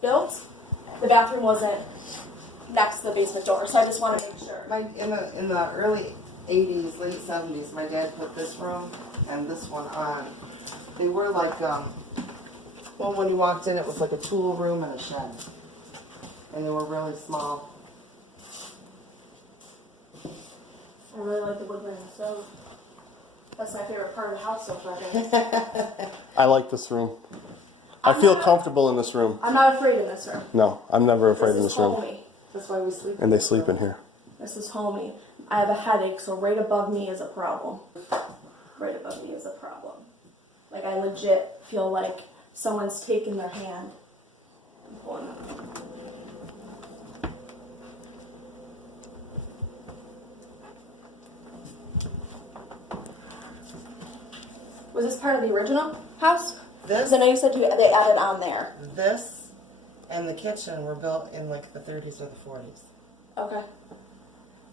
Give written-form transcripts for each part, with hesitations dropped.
built, the bathroom wasn't next to the basement door, so I just want to make sure. In the early 80s, late 70s, my dad put this room and this one on. They were like, well, when you walked in, it was like a tool room and a shed. And they were really small. I really like the woodland, so that's my favorite part of the house so far. I like this room. I feel comfortable in this room. I'm not afraid in this room. No, I'm never afraid in this room. Homey. That's why we sleep. And they sleep in here. This is homey. I have a headache, so right above me is a problem. Right above me is a problem. Like, I legit feel like someone's taking their hand and pulling it. Was this part of the original house? Because I know you said they added on there. This and the kitchen were built in like the 30s or the 40s. Okay.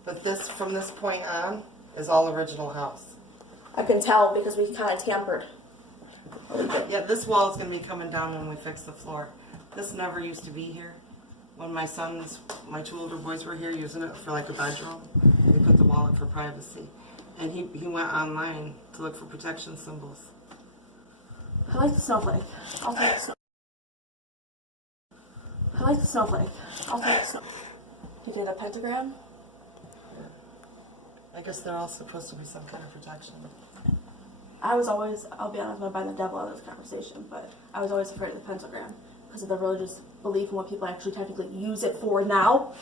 But this, from this point on, is all original house. I can tell because we kind of tampered. Yeah, this wall is going to be coming down when we fix the floor. This never used to be here. When my two older boys were here using it for like a bedroom, they put the wall up for privacy. And he went online to look for protection symbols. I like the snowflake. I'll take the snowflake. I like the snowflake. I'll take the snowflake. You get a pentagram? I guess they're all supposed to be some kind of protection. I was always, I'll be honest, I'm by the devil out of this conversation, but I was always afraid of the pentagram because of the religious belief and what people actually technically use it for now,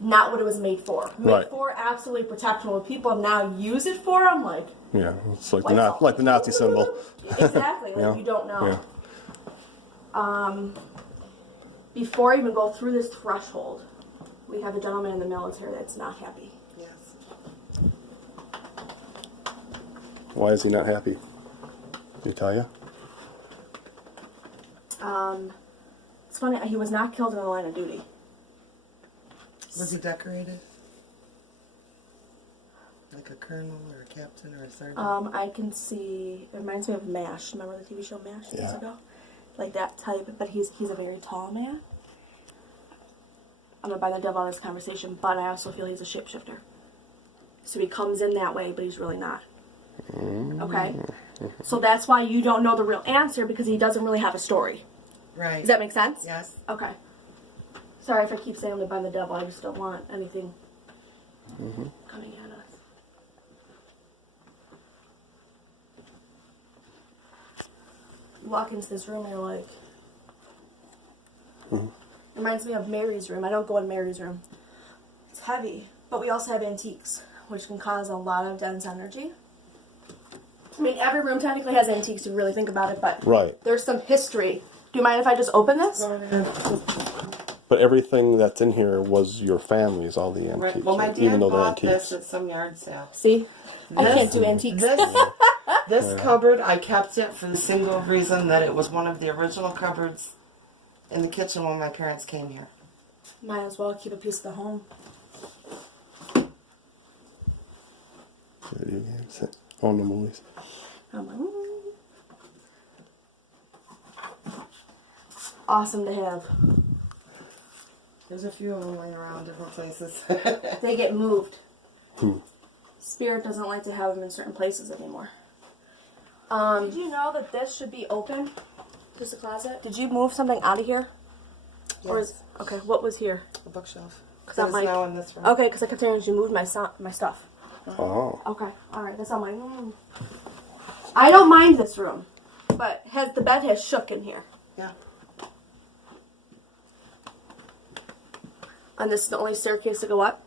not what it was made for. Made for absolutely protection. What people now use it for, I'm like... Yeah, it's like the Nazi symbol. Exactly, like Yeah. you don't know. Yeah. Before I even go through this threshold, we have a gentleman in the military that's not happy. Yes. Why is he not happy? Did he tell you? It's funny, he was not killed in the line of duty. Was he decorated? Like a colonel or a captain or a sergeant? I can see, it reminds me of MASH. Remember the TV show MASH years ago? Like that type, but he's a very tall man. I'm not by the devil on this conversation, but I also feel he's a shapeshifter. So he comes in that way, but he's really not. Okay? So that's why you don't know the real answer, because he doesn't really have a story. Right. Does that make sense? Yes. Okay. Sorry if I keep saying I'm by the devil. I just don't want anything coming at us. You walk into this room and you're like... Reminds me of Mary's room. I don't go in Mary's room. It's heavy, but we also have antiques, which can cause a lot of dense energy. I mean, every room technically has antiques to really think about it, but there's some history. Do you mind if I just open this? But everything that's in here was your family's, all the antiques. Right. Well, my dad bought this at some yard sale. See? I can't do antiques. This cupboard, I kept it for the single reason that it was one of the original cupboards in the kitchen when my parents came here. Might as well keep a piece of the home. Video games. Oh, no movies. I'm like, awesome to have. There's a few of them laying around different places. They get moved. Spirit doesn't like to have them in certain places anymore. Did you know that this should be open? Just a closet? Did you move something out of here? Yes. Or is, okay, what was here? A bookshelf. Because I'm like, now in this room. okay, because I kept saying you moved my stuff. Oh. Okay, alright, that's all my I don't mind this room, but the bed has shook in here. Yeah. And this is the only staircase to go up?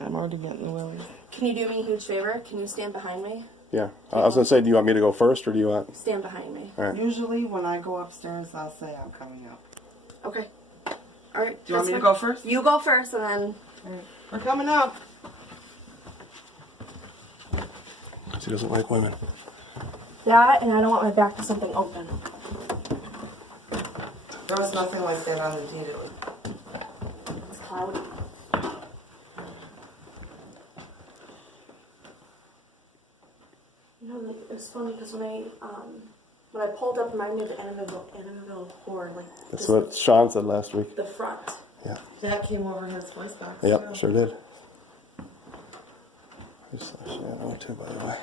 I'm already getting the willies. Can you do me a huge favor? Can you stand behind me? Yeah. I was going to say, do you want me to go first, or do you want... Stand behind me. All right. Usually when I go upstairs, I'll say I'm coming out. Okay. Alright. Do you want me to go first? You go first, and then... Right. We're coming up. She doesn't like women. That, and I don't want my back to something open. There was nothing like that on the deed. It's cloudy. You know, like, it's funny because when I When I pulled up, reminded me of the Annabelle horror, like That's just what Sean said last week. the front. Yeah. That came over his voice box. Yep, too. sure did. Just Shannon too, by the way.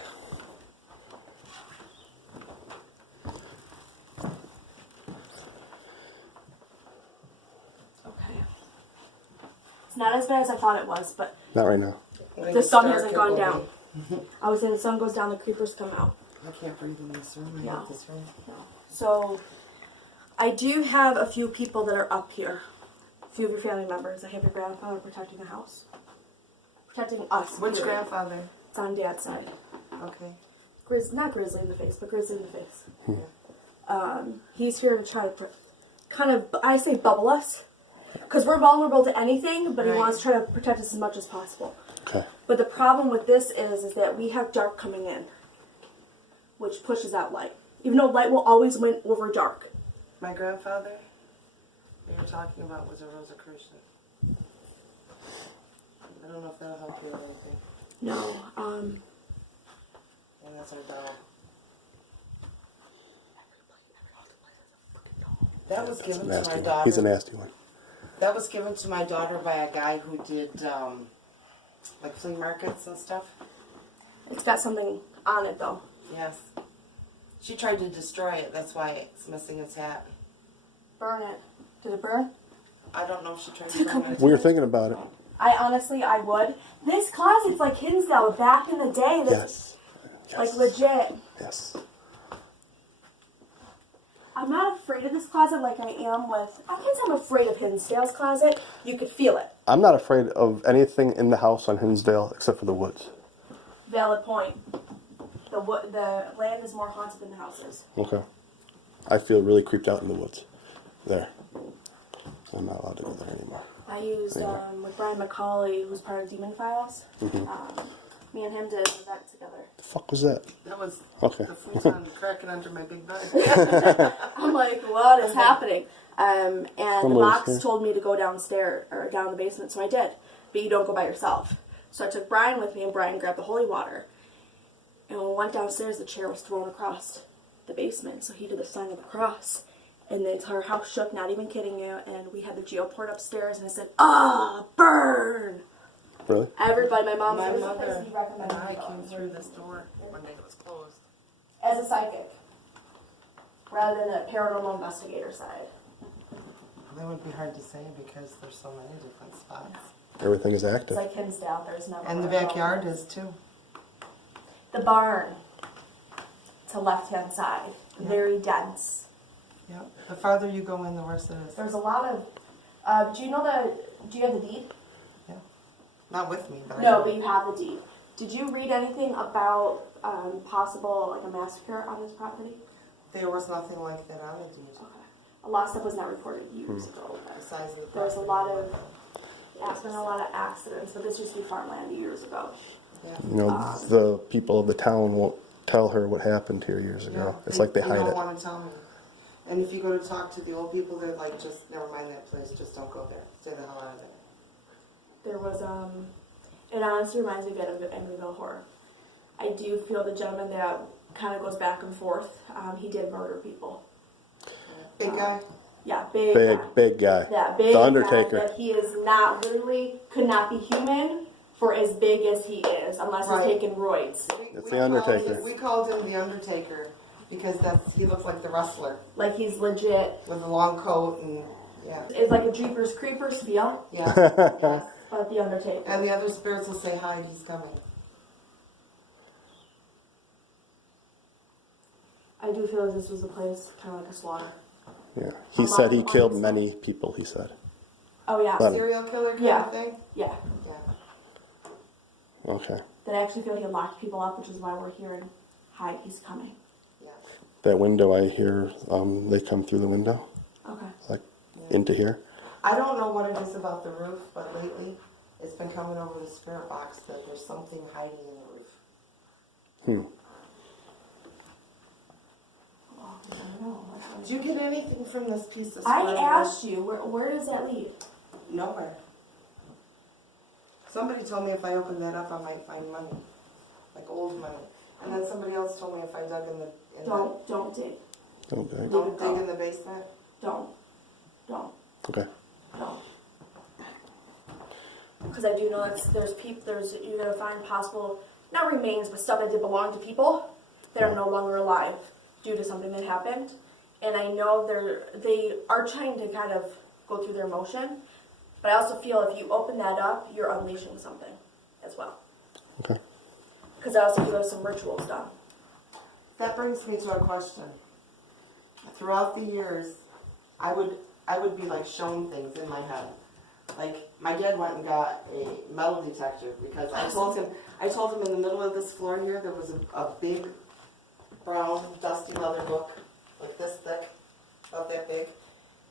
Okay. It's not as bad as I thought it was, but Not right now. When it the gets sun dark, hasn't it gone will down. be. I was saying the sun goes down, the creepers come out. I can't breathe in this room. I Yeah. hate this room. No. So, I do have a few people that are up here. A few of your family members. I have your grandfather protecting the house. Protecting us. Which period. grandfather? It's on Dad's side. Okay. Not grizzly in the face, but grizzly in the face. Yeah. He's here to try to I say bubble us. Because we're vulnerable to anything, but he Right. wants to try to protect us as much as possible. Okay. But the problem with this is that we have dark coming in, which pushes out light. Even though light will always win over dark. My grandfather, that you're talking about, was a Rosicrucian. I don't know if that'll help you or anything. No, And that's our dog. That was given to my Nasty one. daughter. He's a nasty one. That was given to my daughter by a guy who did like flea markets and stuff. it's got something on it though. Yes. She tried to destroy it. That's why it's missing its hat. Burn it. Did it burn? I don't know if she tried to burn it. We were thinking about it. I would. This closet's like Hinsdale back in the day. Yes. Like legit. Yes. I'm not afraid of this closet like I am with. I can't say I'm afraid of Hinsdale's closet. You could feel it. I'm not afraid of anything in the house on Hinsdale except for the woods. Valid point. The land is more haunted than the houses. Okay. I feel really creeped out in the woods. There. I'm not allowed to go there anymore. I used with Brian McCauley, who's part of Demon Files. Me and him did an event together. The fuck was that? That was Okay. the futon cracking under my big bed. I'm like, what is happening? And the Somebody's box here. told me to go downstairs or down the basement, so I did. But you don't go by yourself. So I took Brian with me, and Brian grabbed the holy water. And when we went downstairs, the chair was thrown across the basement, so he did the sign of the cross. And the entire house shook, not even kidding you. And we had the geoport upstairs, and I said, burn! Really? Everybody, my mom, My it was the mother place he recommended and I me going. came through this door one day it was closed. As a psychic, rather than a paranormal investigator side. That would be hard to say because there's so many different spots. Everything is It's active. like Hinsdale, there's never And the a- backyard is too. The barn, to left-hand side, Yeah. very dense. Yep. The farther you go in, the worse it is. There's a lot of, do you have the deed? Yeah. Not with me, but I No, know. but you have the deed. Did you read anything about possible, like a massacre on this property? There was nothing like that on the deed. Okay. A lot of stuff was not reported years ago. The size of the There was a property. lot of, there's been a lot of accidents, but this used to be farmland years ago. Yeah. You know, the people of the town won't tell her what happened here years ago. It's like they hide don't it. want to tell me. And if you go to talk to the old people, they're like, just never mind that place. Just don't go there. Stay the hell out of there. There was, it honestly reminds me of Amityville Horror. I do feel the gentleman that kind of goes back and forth, he did murder people. Big guy. Yeah, Big guy. Yeah, big The guy Undertaker. that he is not, literally, could not be human for as big as he is, unless Right. he's taking roids. It's the Undertaker. We called him the Undertaker because he looked like the wrestler Like, he's legit. with a long coat and yeah. It's like a Jeepers Creepers feel, Yeah. yes, but the Undertaker. And the other spirits will say, "Hi, he's coming." I do feel like this was a place kind of like a slaughter. Yeah. He said he killed many people, he said. Oh, yeah. But- Serial killer kind Yeah. of thing. Yeah. Yeah. Okay. That I actually feel he locked people up, which is why we're hearing, hi, he's coming. Yeah. That window, I hear they come through the window, Okay. like into here. I don't know what it is about the roof, but lately it's been coming over the spirit box that there's something hiding in the roof. Oh, I don't know. Did you get anything from this piece of I square wood? asked you, where does that lead? Nowhere. Somebody told me if I opened that up, I might find money, like old money. And then somebody else told me if I dug in the Don't dig. Okay. Don't dig in the basement. Don't. Okay. Because I do know you're gonna find possible, not remains, but stuff that did belong to people that are no longer alive due to something that happened. And I know they are trying to kind of go through their motion, but I also feel if you open that up, you're unleashing something as well. Okay. Because I also feel there's some rituals done. That brings me to a question. Throughout the years, I would be like shown things in my head. Like my dad went and got a metal detector because I told him in the middle of this floor here there was a big brown dusty leather book like this thick, about that big,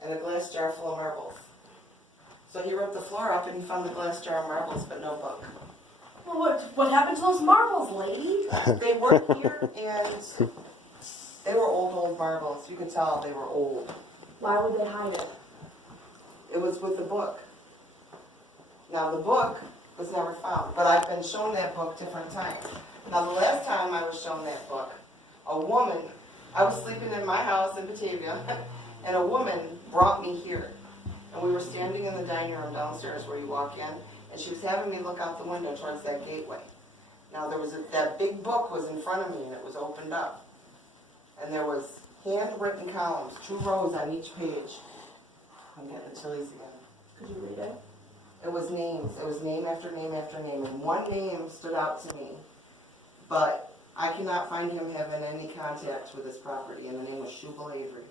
and a glass jar full of marbles. So he ripped the floor up and he found the glass jar of marbles but no book. Well, what happened to those marbles, lady? They weren't here and they were old marbles. You could tell they were old. Why would they hide it? It was with the book. Now the book was never found, but I've been shown that book different times. Now the last time I was shown that book, a woman, I was sleeping in my house in Batavia, and a woman brought me here. And we were standing in the dining room downstairs where you walk in, and she was having me look out the window towards that gateway. Now that big book was in front of me and it was opened up. And there was handwritten columns, 2 rows on each page. I'm getting the chillies again. Could you read it? It was names. It was name after name after name. And one name stood out to me. But I cannot find him having any contact with this property. And the name was Shubal Avery.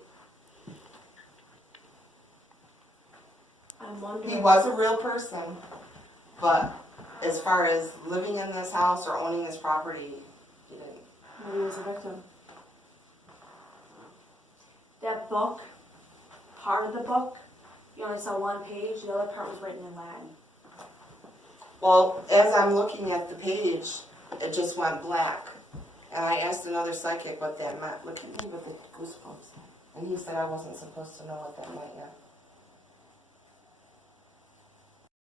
I'm wondering. He was a real person. But as far as living in this house or owning this property, he didn't. Maybe he was a victim. That book, part of the book, you only saw one page, the other part was written in Latin. Well, as I'm looking at the page, it just went black. And I asked another psychic what that meant. Look at me with the goosebumps. And he said I wasn't supposed to know what that meant yet.